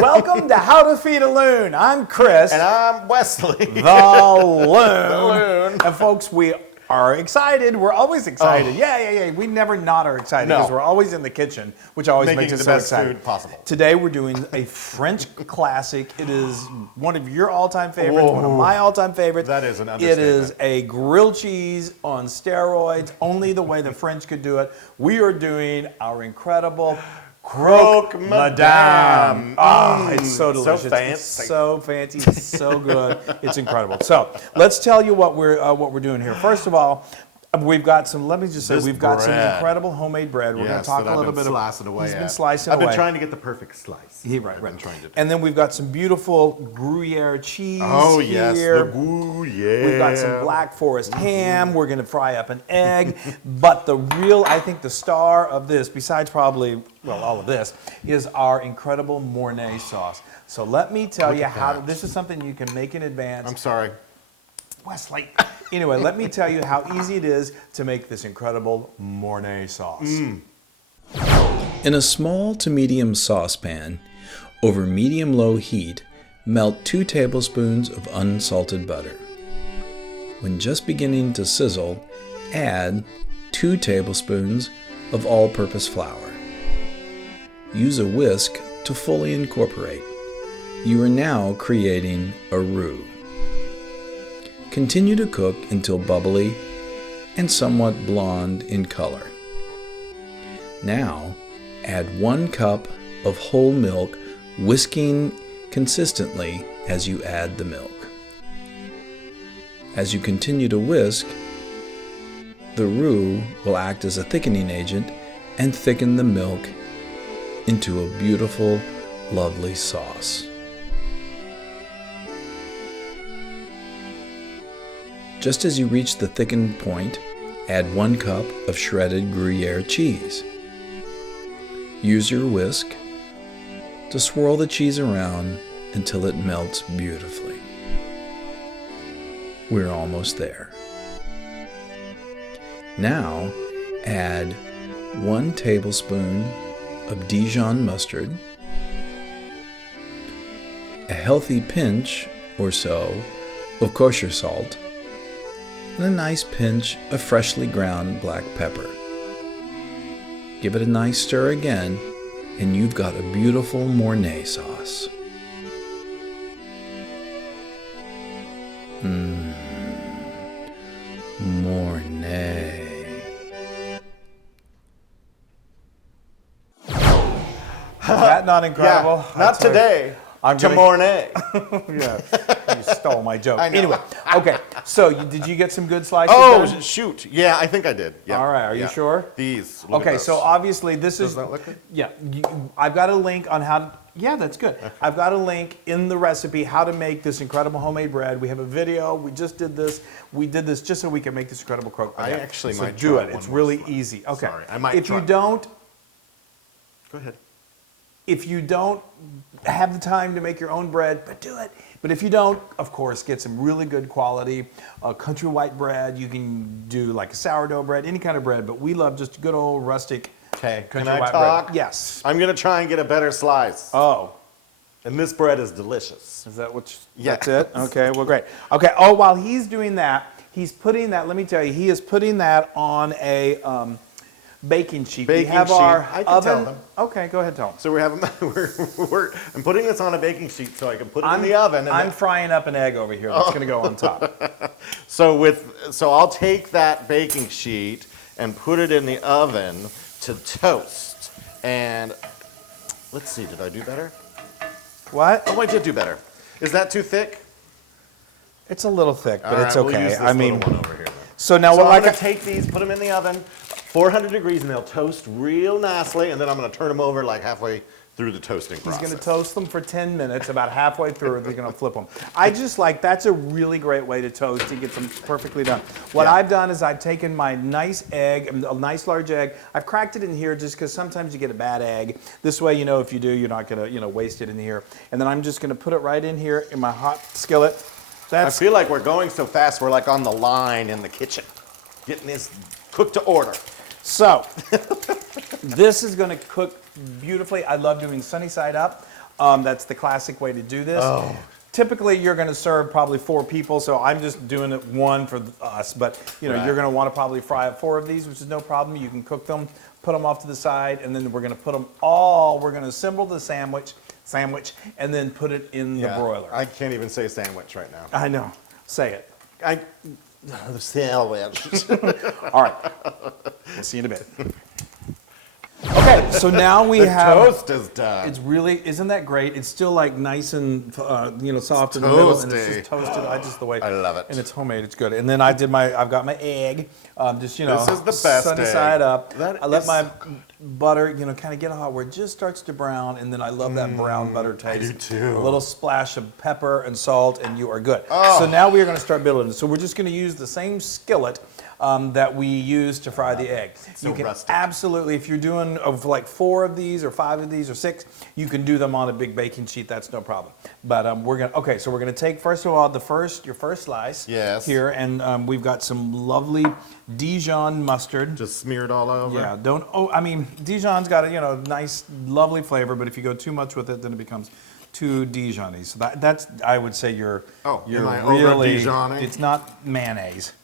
Welcome to How to Feed a Loon. I'm Chris. And I'm Wesley. The Loon. The Loon. And folks, we are excited. We're always excited. Oh. Yeah. We never not are excited because we're always in the kitchen, which always Making makes us the so best excited. food possible. Today we're doing a French classic. It is one of your all-time favorites, one of my all-time favorites. That is an It understatement. is a grilled cheese on steroids, only the way the French could do it. We are doing our incredible CROQUE Madame. Oh, it's so delicious. So fancy. It's so fancy. It's so good. It's incredible. So let's tell you what we're doing here. First of all, we've got some. Let me just say, we've got some incredible homemade bread. We're going to talk a little bit about. He's been slicing away. I've been trying to get the perfect slice. Right. And then we've got some beautiful gruyere cheese. Oh here. yes, the gruyere. We've got some black forest ham. We're going to fry up an egg. But the real, I think, the star of this, besides probably all of this, is our incredible mornay sauce. So let me tell you how. This is something you can make in advance. I'm sorry, Wesley. Anyway, let me tell you how easy it is to make this incredible mornay sauce. In a small to medium saucepan, over medium-low heat, melt 2 tablespoons of unsalted butter. When just beginning to sizzle, add 2 tablespoons of all-purpose flour. Use a whisk to fully incorporate. You are now creating a roux. Continue to cook until bubbly and somewhat blonde in color. Now, add 1 cup of whole milk, whisking consistently as you add the milk. As you continue to whisk, the roux will act as a thickening agent and thicken the milk into a beautiful, lovely sauce. Just as you reach the thickened point, add 1 cup of shredded Gruyere cheese. Use your whisk to swirl the cheese around until it melts beautifully. We're almost there. Now, add 1 tablespoon of Dijon mustard, a healthy pinch or so of kosher salt, and a nice pinch of freshly ground black pepper. Give it a nice stir again, and you've got a beautiful mornay sauce. Mornay. Is that not incredible? Yeah, not today. To mornay. Yeah, you stole my joke. I know. Anyway, okay. So did you get some good slices? Oh done? shoot! Yeah, I think I did. Yeah. All right. Are you sure? These. Look at Okay. those. So obviously this Does is. that look good? Yeah. I've got a link on how to. Yeah, that's good. Okay. I've got a link in the recipe how to make this incredible homemade bread. We have a video. We just did this. We did this just so we can make this incredible croque. I actually might do try it. It's one really more slice. easy. Okay. Sorry, I might If try. you don't. Go ahead. If you don't have the time to make your own bread, but do it. But if you don't, of course, get some really good quality country white bread. You can do like a sourdough bread, any kind of bread, but we love just good old rustic Okay, can country I white talk? bread. Yes. I'm gonna try and get a better slice. Oh, And this bread is delicious. is that what? Yeah. That's it? Okay, well, great. Okay, oh, while he's doing that, he's putting that, let me tell you, he is putting that on a baking sheet. Baking we have sheet. our I can oven. tell them. Okay, go ahead, tell them. So we're having, I'm putting this on a baking sheet so I can put it in the oven. And I'm frying up an egg over here that's going to go on top. So I'll take that baking sheet and put it in the oven to toast. And let's see, did I do better? What? Oh, I did do better. Is that too thick? It's a little thick, but All it's right, okay. We'll use this I mean, little one over here then. so now So what? I'm Like, gonna take these, put them in the oven, 400 degrees, and they'll toast real nicely. And then I'm gonna turn them over like halfway through the toasting he's process. going to toast them for 10 minutes. About halfway through, they're going to flip them. I just like that's a really great way to toast to get them perfectly done. What Yeah. I've done is I've taken my nice egg, a nice large egg. I've cracked it in here just because sometimes you get a bad egg. This way, you know, if you do, you're not going to waste it in here. And then I'm just going to put it right in here in my hot skillet. I feel like we're going so fast, we're like on the line in the kitchen, getting this cooked to order. So, this is going to cook beautifully. I love doing sunny side up. That's the classic way to do this. Oh. Typically, you're going to serve probably 4 people, so I'm just doing it 1 for us. But you're going to want to probably fry up 4 of these, which is no problem. You can cook them, put them off to the side, and then we're going to put them all. We're going to assemble the sandwich, and then put it in the broiler. I can't even say sandwich right now. I know. Say it. The sandwich. All right. We'll see you in a bit. Okay, so now we have Toast is done. It's really, isn't that great? It's still like nice and soft in the middle, and it's toasty. just toasted. I just the way I love it. and it's homemade. It's good. And then I've got my egg, just This is the best sunny egg. side up. That I let is my butter, kind of get hot where it just starts to brown, and then I love that brown butter taste. do too. A little splash of pepper and salt, and you are good. Oh. So now we are going to start building. So we're just going to use the same skillet that we use to fry the egg. So you can rustic. absolutely, if you're doing of like 4 of these or 5 of these or 6, you can do them on a big baking sheet. That's no problem. But so we're gonna take first of all your first slice. Yes. Here, and we've got some lovely Dijon mustard. Just smeared all over. Yeah. Dijon's got a nice, lovely flavor, but if you go too much with it, then it becomes too Dijon-y. So that's I would say you're am I really over Dijon-y? It's not mayonnaise.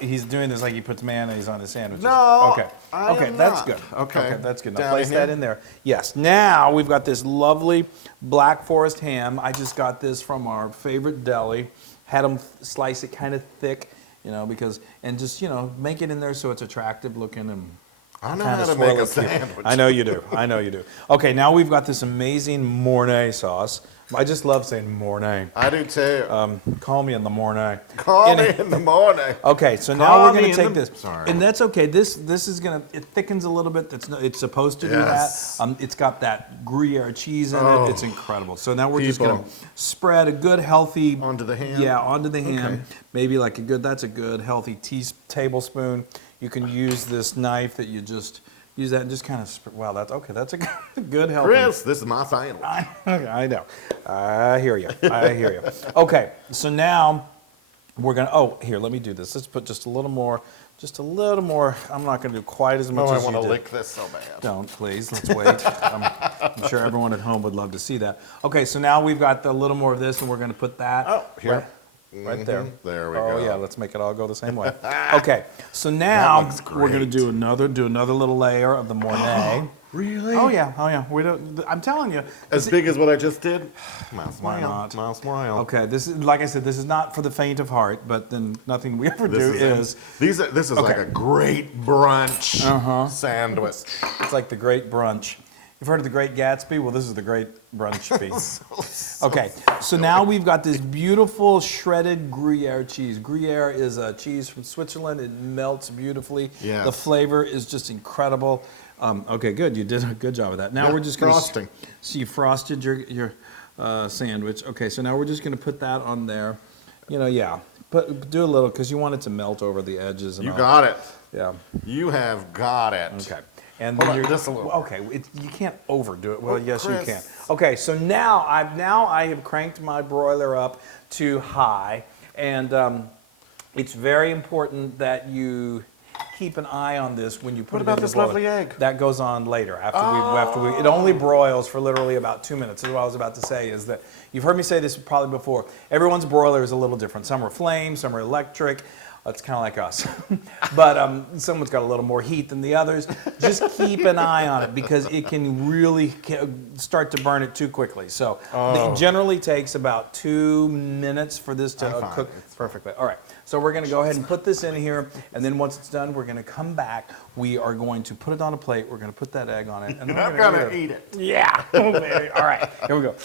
He's doing this like he puts mayonnaise on his sandwiches. No, Okay. I Okay, am that's not. good. Okay. That's good. Now Down place in that here? in there. Yes. Now we've got this lovely black forest ham. I just got this from our favorite deli. Had them slice it kind of thick, and just make it in there so it's attractive looking and. I know Kinda how to swirl make a it cute. sandwich. I know you do. I know you do. Okay, now we've got this amazing mornay sauce. I just love saying mornay. I do too. Call me in the mornay. Call me in the morning. Okay, so now Call we're me going to in take the- this, Sorry. and that's okay. This is going to, it thickens a little bit. It's supposed to Yes. do that. It's got that Gruyere cheese in it. It's incredible. So now we're just People. going to spread a good healthy Onto the ham? Yeah, onto the ham. Okay. Maybe like that's a good healthy tablespoon. You can use this knife that you just use that and just kind of wow. That's okay. That's a good healthy. Chris, this is my sandwich. I know. I hear you. Okay, so now we're gonna. Oh, here, let me do this. Let's put just a little more. I'm not gonna do quite as much Oh, I as you want to did. lick this so bad. Don't, please. Let's wait. I'm sure everyone at home would love to see that. Okay, so now we've got a little more of this, and we're gonna put that. Oh, here. Right there. There we Oh go. yeah, let's make it all go the same way. Okay, so now looks we're gonna great. do another little layer of the mornay. Really? Oh yeah. We don't. I'm telling you. As big as what I just did? My Why smile. not? My smile. Okay, this is like I said. This is not for the faint of heart, but then nothing we ever do is. This is like a great brunch sandwich. It's like the Great Brunch. You've heard of the Great Gatsby? Well, this is the Great Brunch piece. Okay, so now we've got this beautiful shredded Gruyere cheese. Gruyere is a cheese from Switzerland. It melts beautifully. Yes. The flavor is just incredible. Okay, good. You did a good job of that. Now Yeah, we're just going frosting. So you frosted your sandwich. Okay, so now we're just going to put that on there. Do a little because you want it to melt over the edges. And You all. got it. Yeah. You have got it. Okay. And Hold then on, you're just a little. Okay, you can't overdo it. Well, Oh, yes, Chris. you can. Okay, so now I have cranked my broiler up to high, and it's very important that you keep an eye on this when you put What it about in the this broiler. lovely egg? That goes on later after we. It only broils for literally about 2 minutes. That's what I was about to say is that you've heard me say this probably before. Everyone's broiler is a little different. Some are flame, some are electric. It's kind of like us. But someone's got a little more heat than the others. Just keep an eye on it because it can really start to burn it too quickly. So it generally takes about 2 minutes for this to fine. cook perfectly. All right, so we're going to go ahead and put this in here. And then once it's done, we're going to come back. We are going to put it on a plate. We're going to put that egg on it. And then I'm we're going to eat it. Yeah. Oh, baby. All right, here we go.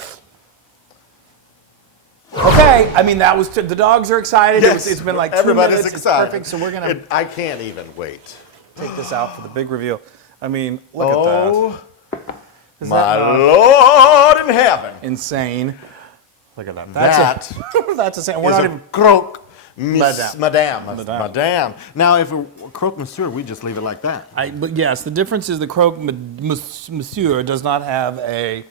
Okay, that was the dogs are excited. Yes, It's been like 2 everybody's minutes. excited. It's perfect. So we're gonna I can't even wait. take this out for the big reveal. Look at that. Is My that not Lord in heaven. insane? Look at that. That That's insane. We're is not a even. croque madame. Madame. Madame. Now, if it croque monsieur, we just leave it like that. But yes, the difference is the croque monsieur does not have a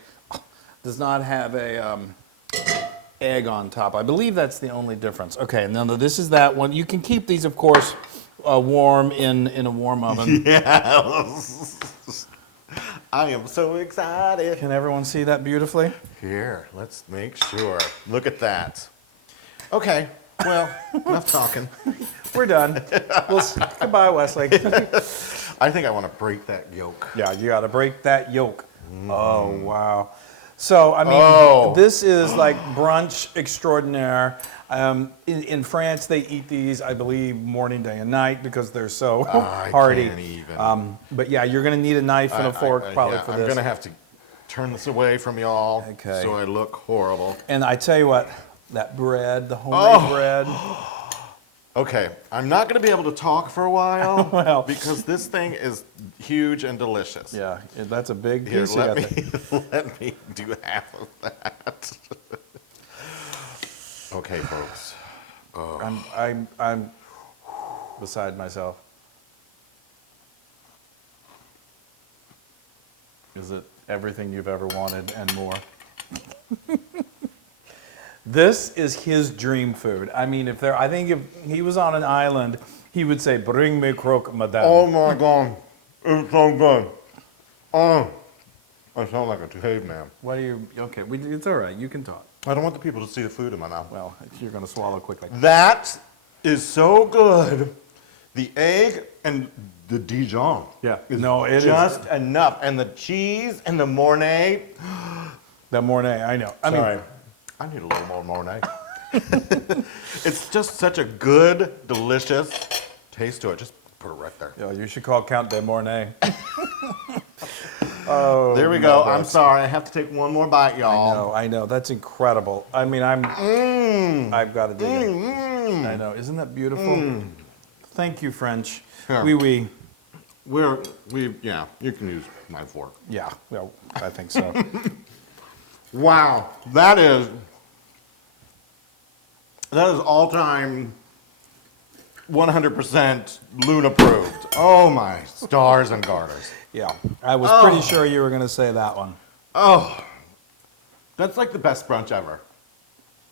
egg on top. I believe that's the only difference. Okay, now this is that one. You can keep these, of course, warm in a warm oven. Yes. I am so excited. Can everyone see that beautifully? Here, let's make sure. Look at that. Okay, well, enough talking. We're done. Goodbye, Wesley. I think I want to break that yolk. Yeah, you got to break that yolk. Oh, wow. So, I mean, Oh. this is like brunch extraordinaire. In France, they eat these, I believe, morning, day, and night because they're so hearty. I can't even. But yeah, you're going to need a knife and a fork probably for this. I'm going to have to turn this away from y'all Okay. so I look horrible. And I tell you what, that bread, the homemade bread. Okay, I'm not going to be able to talk for a while Well. because this thing is huge and delicious. Yeah, that's a big Here, piece you got there. let me do half of that. Okay, folks. I'm beside myself. Is it everything you've ever wanted and more? This is his dream food. I mean, I think if he was on an island, he would say, "Bring me croque, madame." Oh my God, it's so good. Oh, I sound like a caveman. What are you? Okay, it's all right. You can talk. I don't want the people to see the food in my mouth. Well, you're going to swallow quickly. That is so good. The egg and the Dijon. Yeah. is No, it is. just enough. And the cheese and the mornay. That mornay, I know. I Sorry, mean, I need a little more mornay. It's just such a good, delicious taste to it. Just put it right there. yeah, you should call Count de Mornay. Oh, There we go. no, I'm sorry. I have to take one more bite, y'all. I know. That's incredible. I mean, I've got to dig it. I know. Isn't that beautiful? Thank you, French. Here. Oui. Yeah, you can use my fork. Yeah, well, I think so. Wow, that is all-time 100% Loon approved. Oh my stars and garters. Yeah, I was pretty sure you were going to say that one. Oh, that's like the best brunch ever.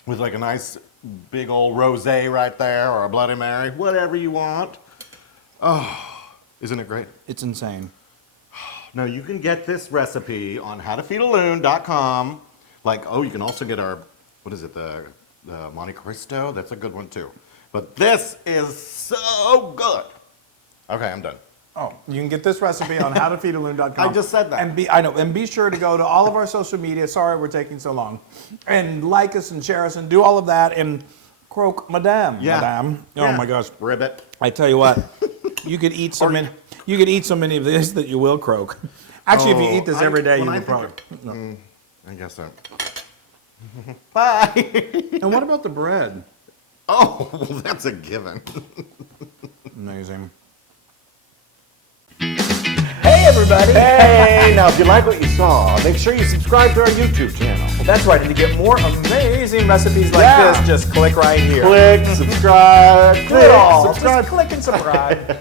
With like a nice big old rosé right there or a Bloody Mary, whatever you want. Oh, isn't it great? It's insane. Now you can get this recipe on howtofeedaloon.com. You can also get our, what is it, the Monte Cristo? That's a good one too. But this is so good. Okay, I'm done. Oh, you can get this recipe on howtofeedaloon.com. I just said that. And be sure to go to all of our social media. Sorry we're taking so long. And like us and share us and do all of that and croque madame. Yeah. Madame. Oh Yeah. my gosh. Ribbit. I tell you what, you could eat so many. You could eat so many of this that you will croak. Actually, if you eat this every day, you would probably. I guess so. Bye. And what about the bread? Oh, well, that's a given. Amazing. Hey everybody! Hey, now if you like what you saw, make sure you subscribe to our YouTube channel. That's right. And to get more amazing recipes like Yeah. this, just click right here. Click, subscribe, Do it all. subscribe. Just click and subscribe.